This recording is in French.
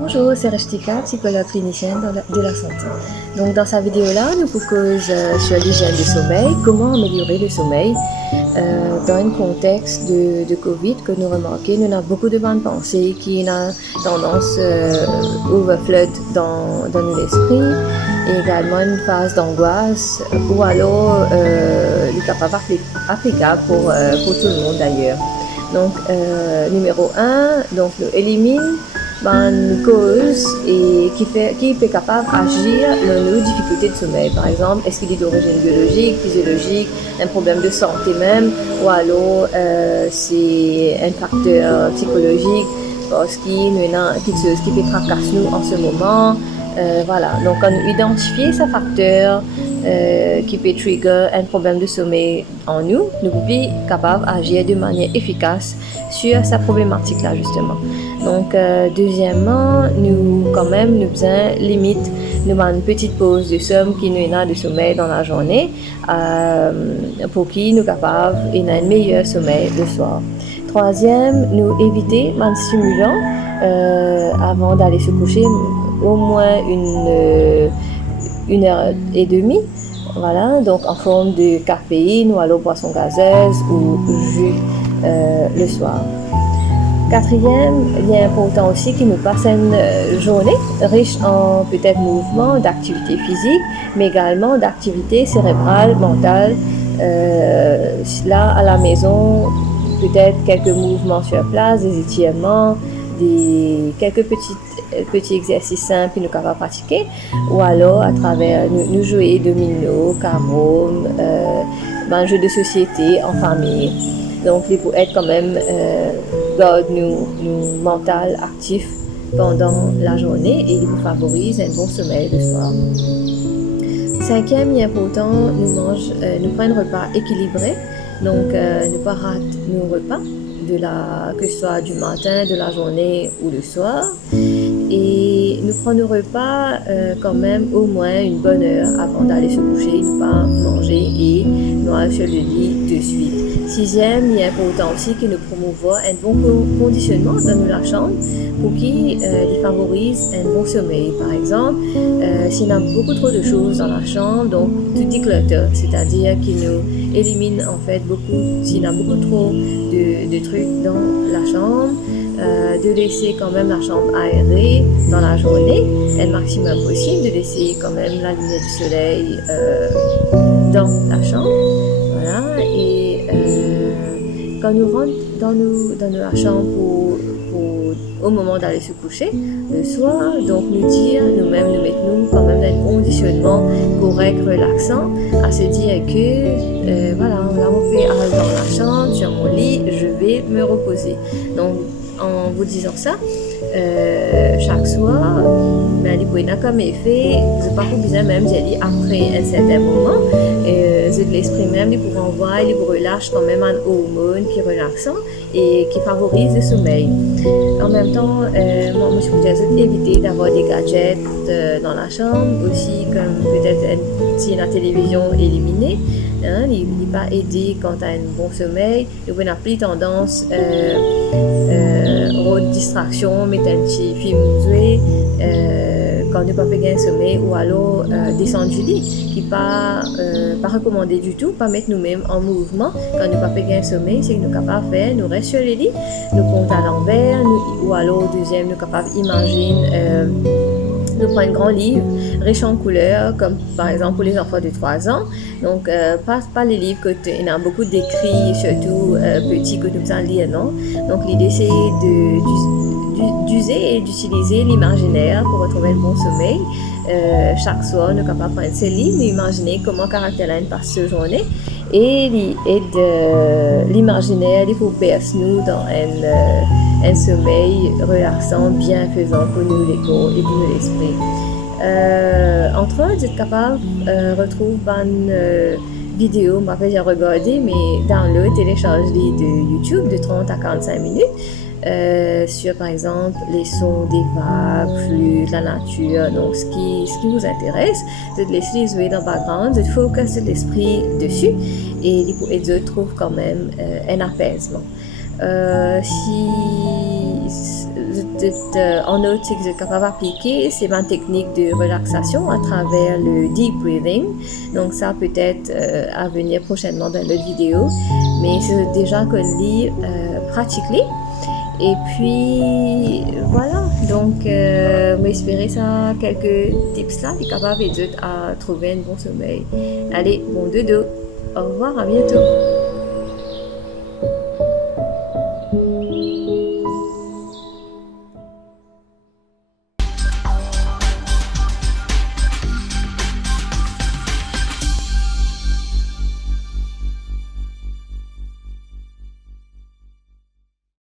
Bonjour, c'est Reshtika, psychologue clinicienne de la santé. Donc dans sa vidéo-là, nous vous cause sur l'hygiène du sommeil, comment améliorer le sommeil dans un contexte de Covid que nous remarquons. Nous avons beaucoup de bonnes pensées qui ont tendance overflood dans l'esprit et également une phase d'angoisse ou alors il est capable applicable pour tout le monde d'ailleurs. Donc numéro 1, donc élimine une cause et qui est capable d'agir dans nos difficultés de sommeil. Par exemple, est-ce qu'il est d'origine biologique, physiologique, un problème de santé même, ou alors c'est un facteur psychologique parce qu'il peut tracasser nous en ce moment. Voilà, donc on identifie ce facteur qui peut trigger un problème de sommeil en nous, nous pouvons capable d'agir de manière efficace sur cette problématique-là justement. Donc deuxièmement, nous besoin limite nous une petite pause de somme qui nous a de sommeil dans la journée pour qui nous capable et un meilleur sommeil le soir. Troisième, nous éviter un stimulant avant d'aller se coucher au moins une heure et demie. Voilà, donc en forme de caféine ou alors boisson gazeuse ou jus le soir. Quatrième, il est important aussi qu'il nous passe une journée riche en peut-être mouvement, d'activité physique, mais également d'activité cérébrale, mentale. Là, à la maison, peut-être quelques mouvements sur place, des étirements, quelques petits exercices simples que nous pouvons pratiquer, ou alors à travers nous jouer domino, carreau, un jeu de société en famille. Donc, il faut être quand même garde nous mental actif pendant la journée et il vous favorise un bon sommeil le soir. Cinquième, il est important nous prendre un repas équilibré, donc ne pas rater nos repas que ce soit du matin, de la journée ou le soir, et nous prenons nos repas quand même au moins une bonne heure avant d'aller se coucher, ne pas manger et nous aller sur le lit de suite. Sixième, il est important aussi que nous promouvons un bon conditionnement dans la chambre pour qu'il favorise un bon sommeil. Par exemple, s'il y a beaucoup trop de choses dans la chambre, donc tout declutter, c'est-à-dire qu'il nous élimine en fait s'il y a beaucoup trop de trucs dans la chambre, de laisser quand même la chambre aérée dans la journée, un maximum possible, de laisser quand même la lumière du soleil dans la chambre. Voilà, et quand nous rentrons dans la chambre au moment d'aller se coucher le soir, donc nous mettons quand même un conditionnement correct, relaxant, à se dire que voilà, là on fait dans la chambre, sur mon lit, je vais me reposer. Donc en vous disant ça, chaque soir, il peut y avoir comme effet, c'est pas besoin même d'y aller après un certain moment, c'est de l'esprit même, il vous renvoie, il vous relâche quand même un hormone qui est relaxant et qui favorise le sommeil. En même temps, moi je vous dis éviter d'avoir des gadgets dans la chambre, aussi comme peut-être si la télévision éliminée, il n'est pas aidé quand tu as un bon sommeil, il n'y a plus tendance distraction, mettre un petit film joué quand ne pas faire un sommeil ou alors descendre du lit qui pas recommandé du tout, pas mettre nous-mêmes en mouvement quand ne pas faire un sommeil, c'est que nous capables de faire, nous restons sur le lit, nous comptons à l'envers ou alors deuxième nous capables d'imaginer nous prenons un grand livre riche en couleurs, comme par exemple pour les enfants de 3 ans. Donc, pas les livres que il y a beaucoup d'écrits, surtout petits que nous allons lire, non? Donc, l'idée c'est d'user et d'utiliser l'imaginaire pour retrouver un bon sommeil. Chaque soir, nous sommes capables de prendre ce livre, d'imaginer comment caractérise passe cette journée et de l'imaginaire pour bercer nous dans un sommeil relaxant, bienfaisant pour nous les corps et pour nous l'esprit. Entre autres, vous êtes capable de retrouver une vidéo, j'ai regardé, mais download, télécharge-les de YouTube de 30 à 45 minutes sur par exemple les sons des vagues, flûtes, la nature, donc ce qui vous intéresse, vous de laisser les jouer dans le background, vous focus l'esprit dessus et vous trouvent quand même un apaisement. Si en autre, c'est que vous êtes capable d'appliquer, c'est ma technique de relaxation à travers le deep breathing. Donc ça peut-être à venir prochainement dans notre vidéo, mais c'est déjà que lit pratiquer. Et puis voilà, donc m'espérer ça quelques tips là, est capable d'aider à trouver un bon sommeil. Allez, bon dodo, au revoir, à bientôt.